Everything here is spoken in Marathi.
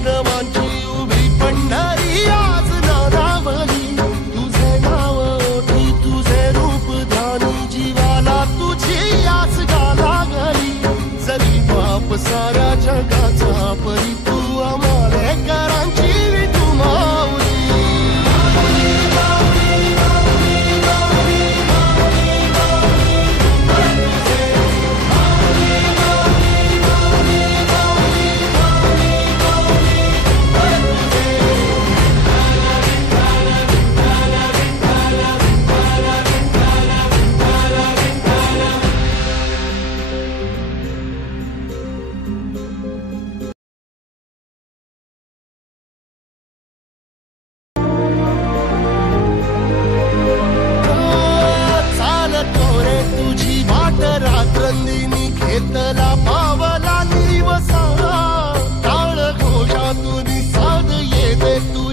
वैष्णवांची उभी पंढरी आज नानावली तुझे नाव ओठी तुझे रूप ध्यानी जीवाला तुझी आस गाला गली जरी बाप साऱ्या जगाचा परी तू आमालेकरांची विठू माऊली रात्रंदिनी घेतला पावला निवसा टाळ घोषातून साध येते तू